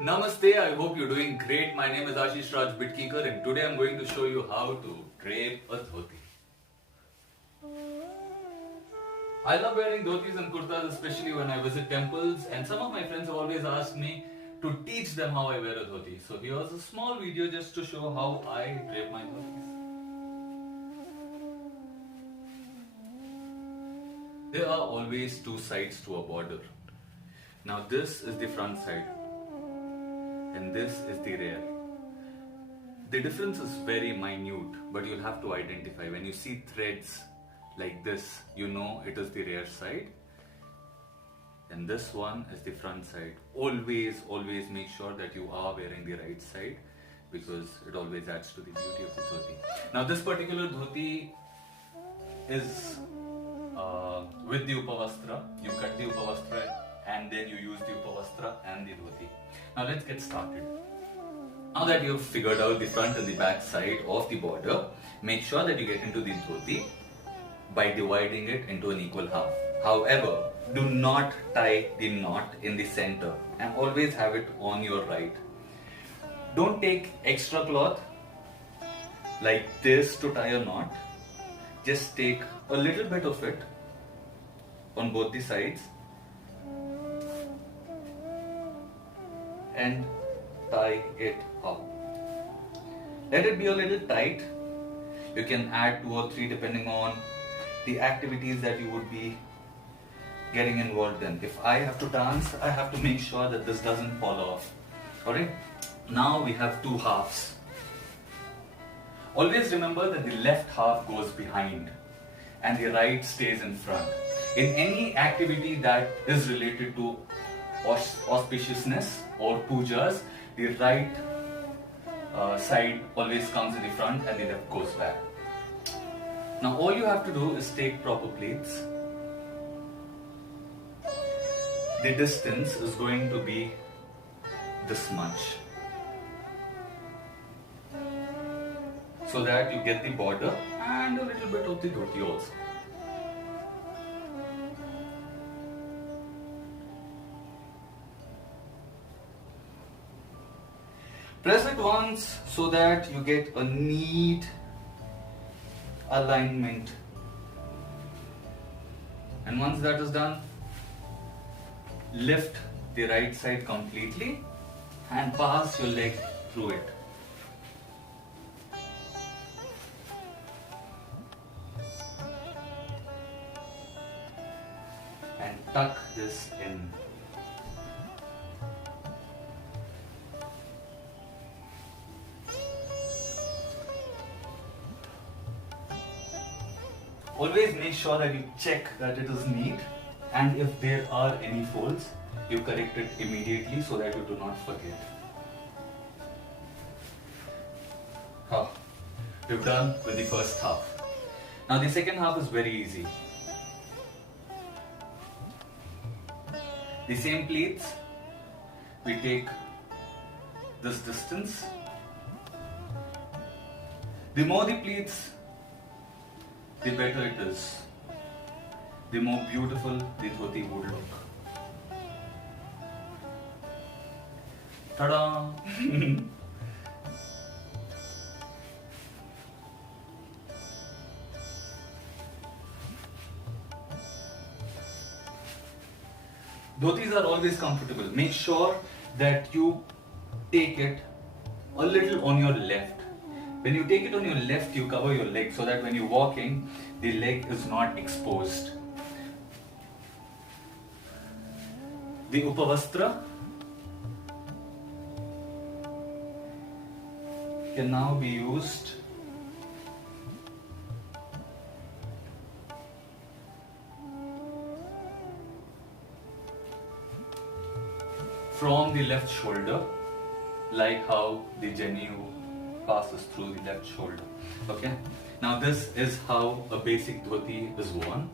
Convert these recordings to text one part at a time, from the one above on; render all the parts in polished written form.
Namaste, I hope you're doing great. My name is Ashish Raj Bitkikar and today I'm going to show you how to drape a dhoti. I love wearing dhotis and kurtas, especially when I visit temples, and some of my friends have always asked me to teach them how I wear a dhoti. So here's a small video just to show how I drape my dhotis. There are always two sides to a border. Now this is the front side and this is the rear. The difference is very minute, but you'll have to identify. When you see threads like this, you know it is the rear side, and this one is the front side. Always make sure that you are wearing the right side, because it always adds to the beauty of the dhoti. Now this particular dhoti is with the upavastra. You cut the upavastra and then you use the upavastra and the dhoti. Now let's get started. Now that you've figured out the front and the back side of the border, make sure that you get into the dhoti by dividing it into an equal half. However, do not tie the knot in the center and always have it on your right. Don't take extra cloth like this to tie a knot. Just take a little bit of it on both the sides and tie it up. Let it be a little tight. You can add 2 or 3 depending on the activities that you would be getting involved in. If I have to dance, I have to make sure that this doesn't fall off. Alright? Now we have 2 halves. Always remember that the left half goes behind and the right stays in front. In any activity that is related to auspiciousness or pujas, the right side always comes in the front and the left goes back. Now all you have to do is take proper plates. The distance is going to be this much, so that you get the border and a little bit of the dhoti also. Press it once so that you get a neat alignment. And once that is done, lift the right side completely and pass your leg through it. And tuck this in. Always make sure that you check that it is neat, and if there are any folds, you correct it immediately so that you do not forget. We've done with the first half. Now the second half is very easy. The same pleats, we take this distance. The more the pleats, the better it is. The more beautiful the dhoti would look. Ta-da! Dhotis are always comfortable. Make sure that you take it a little on your left. When you take it on your left, you cover your leg so that when you're walking, the leg is not exposed. The upavastra can now be used from the left shoulder, like how the janu passes through the left shoulder. Okay, now this is how a basic dhoti is worn.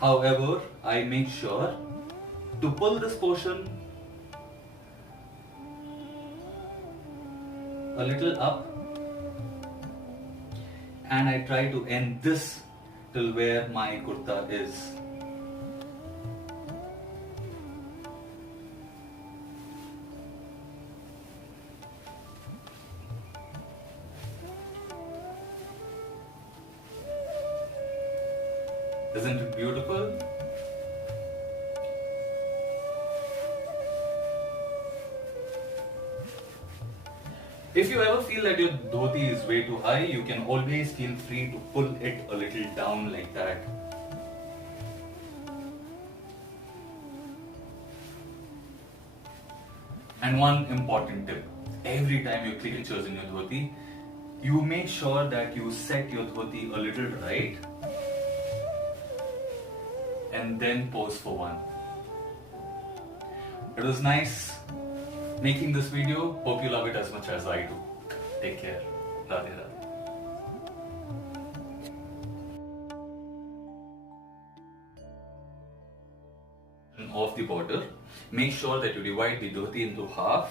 However, I make sure to pull this portion a little up, and I try to end this till where my kurta is. Isn't it beautiful? If you ever feel that your dhoti is way too high, you can always feel free to pull it a little down like that. And one important tip, every time you click pictures in your dhoti, you make sure that you set your dhoti a little right and then pose for one. It was nice making this video. Hope you love it as much as I do. Take care. Radhe Radhe. Of the border, make sure that you divide the dhoti into half.